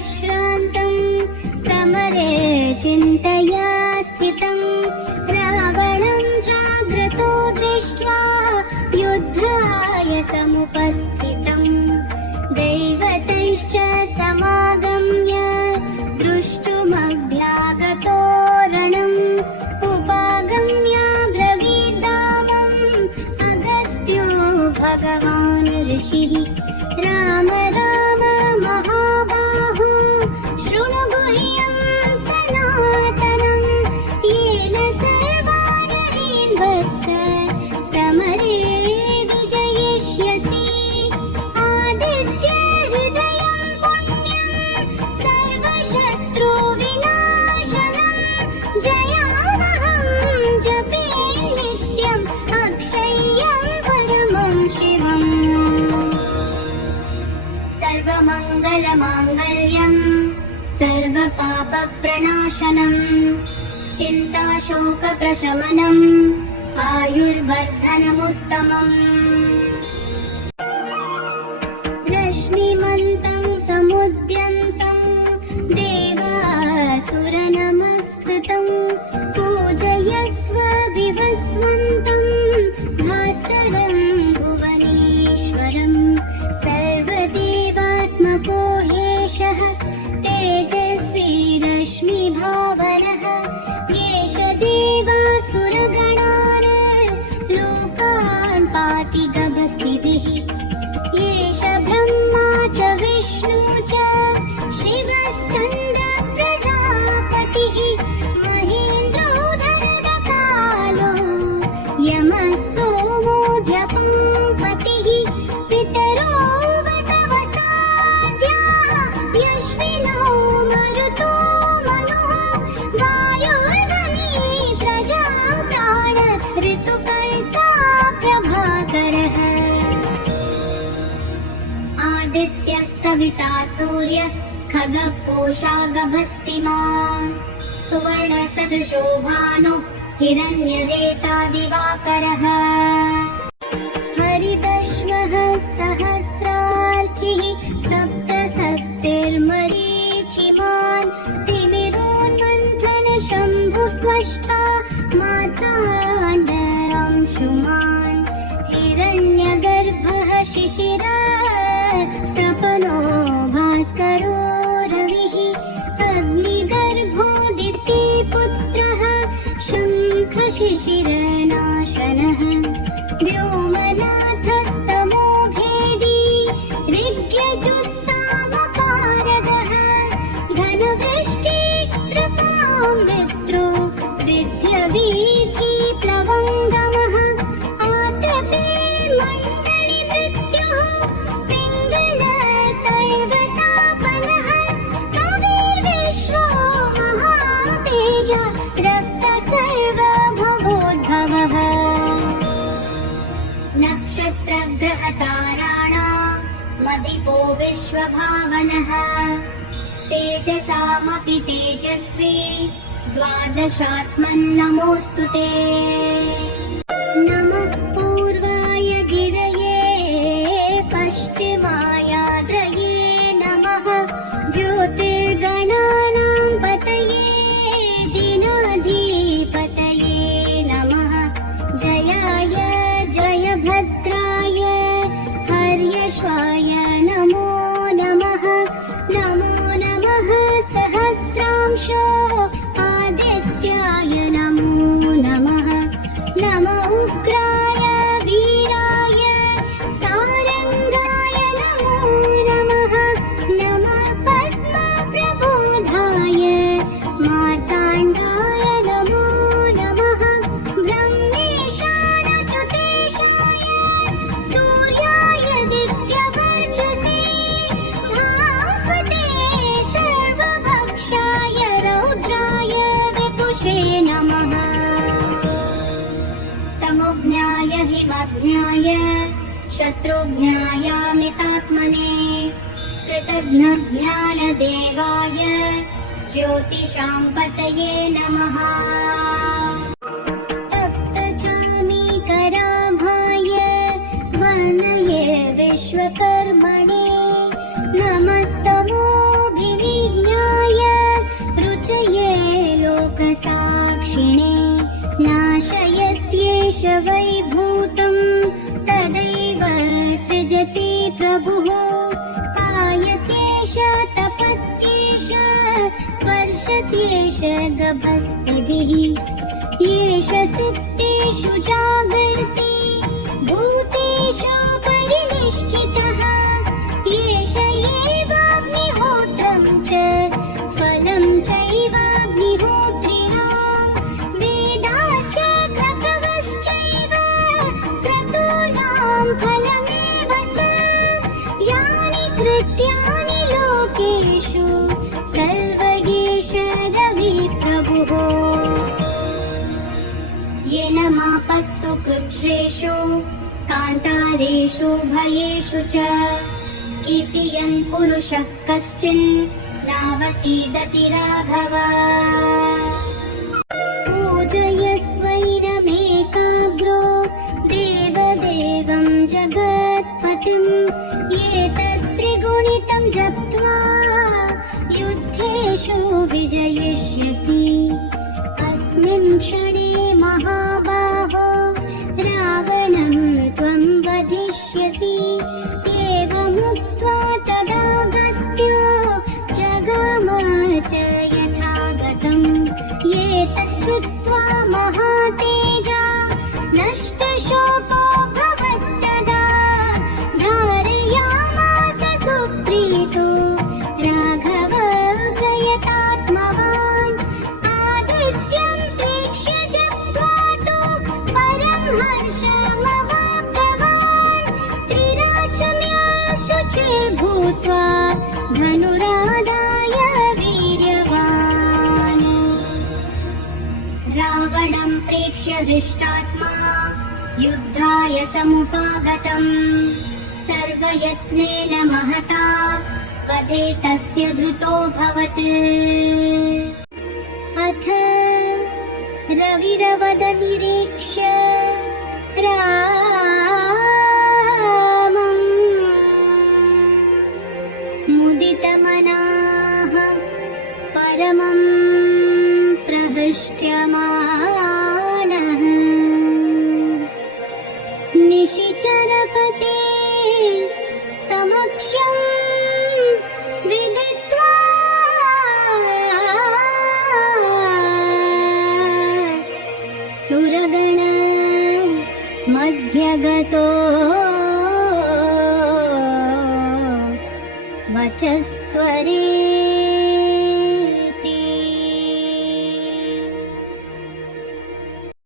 विश्रान्तं समरे चिन्तया स्थितं रावणं जाग्रतो दृष्ट्वा युद्धाय समुपस्थितं दैवतैश्च समागम्य दृष्टुमभ्यागतो रणम् उपागम्य ब्रवीद्रामम् अगस्त्यो भगवान् ऋषिः राम राम महाबाहो शृणु गुह्यं सनातनं येन सर्वानरीन् वत्स समरे विजयिष्यसि आदित्य हृदयं पुण्यं सर्वशत्रुविनाशनं जयावहं जपे नित्यम् अक्षय्यं परमं शिवम् सर्वमङ्गलमाङ्गल्यं सर्वपापप्रणाशनं चिन्ताशोकप्रशमनम् आयुर्वर्धनमुत्तमम् रश्मिमन्तं समुद्यन्तं देवासुरनमस्कृतं पूजयस्व विवस्वन्तं भास्करं भुवनेश्वरं सर्वदेवात्मको ह्येषः तेजस्वी रश्मिभावनः येष देवासुरगणान् लोकान् पाति गभस्तिभिः येष ब्रह्मा च विष्णु च शिवस्कन्द प्रजापतिः महेन्द्रो धरदकालो यमः सोमोऽध्यपांपतिः पितरो वसवसाद्या यश्विनो मरुतो मनुः वायुर्वनी प्रजा प्राण ऋतुकर्ता प्रभाकरः आदित्यः सविता सूर्य खगः गभस्तिमान् सुवर्णसदृशो भानु हिरण्यरेता दिवाकरः हरिदश्मः सहस्रार्चिः सप्तसप्तिर्मरीचिमान् तिमिरोन्मन्थन शम्भुस्त्वष्टा मार्ताण्ड अंशुमान् हिरण्यगर्भः शिशिरः स्तपनो भास्करो रविः अग्निगर्भोदिति पुत्रः शङ्खशिशिरनाशनः व्योमनाथस्तमो भेदी ऋग्यजुस्सामपारगः घनवृष्टि कृपां वित्रो विद्यवीथि प्लवङ्गमः आतपे मण्डली मृत्युः पिङ्गल सर्वतापनः कविर्विश्वो महातेज रक्त सर्वभवोद्भवः नक्षत्रग्रहताराणाम् मदिपो विश्वभावनः तेजसामपि तेजस्वी द्वादशात्मन्नमोऽस्तु ते नमः पूर्वाय गिरये पश्चिमायाद्रये नमः ज्योतिर्गणानां पतये दीनाधिपतये नमः जयाय जयभद्राय हर्यश्वाय नमो नमः नमो नमः सहस्रांशो आदित्याय नमो नमः नमो उग्राय वीराय सारंगाय नमो नमः नमः पद्मप्रबोधाय मार्ताण्डाय नमो नमः ब्रह्मेशानच्युतेशाय सूर्याय दित्यवर्चसे भास्वते सर्वभक्षाय रौद्राय विपुषे नमः तमोज्ञाय हिमज्ञाय शत्रुज्ञायामितात्मने कृतघ्नज्ञानदेवाय ज्योतिषां पतये नमः तप्तचामीकराभाय वनये विश्वकर्मणे नमस्तमोभिनीताय प्रभुः पायतेष तपत्येष वर्षत्येष गभस्तिभिः येष सुप्तेषु जागर्ति भूतेषु परिनिष्ठितः येष एवाग्निहोत्रं च फलं चैवाग्निहोत्रिणां वेदास्य क्रतवश्चैव क्रतूनां फलमेव च यानि कृत्यानि लोकेषु सर्वगेश रविप्रभुः येन मापत्सु कृच्छ्रेषु कान्तारेषु भयेषु च कीर्तयन् पुरुषः कश्चिन् नावसीदति राघव पूजयस्वैनमेकाग्रो देवदेवं जगत्पतिं एतत्त्रिगुणितं जप्त्वा युद्धेषु विजयिष्यसि अस्मिन् क्षणे महाबाहो रावणं त्वं वधिष्यसि एवमुक्त्वा तदागस्त्यो जगाम च यथागतम् एतश्चुत्वा महातेजा नष्टशोको भवत्तदा धारयामास सुप्रीतो राघव प्रयतात्मवान् आदित्यं प्रेक्ष्य जप्त्वा तु परं हर्षमवाप्तवान् त्रिराचम्य शुचिर्भूत्वा धनुरादाय वीर्यवान् रावणं प्रेक्ष्य हृष्टात्मा युद्धाय समुपागतम् सर्वयत्नेन महता वधे तस्य धृतोऽभवत् अथ रविरवदनिरीक्ष्य रामम् मुदितमनाः परमं प्रहृष्ट्यमानः निशिचरपते समक्षं विदित्वा सुरगण मध्यगतो वचस्त्वरे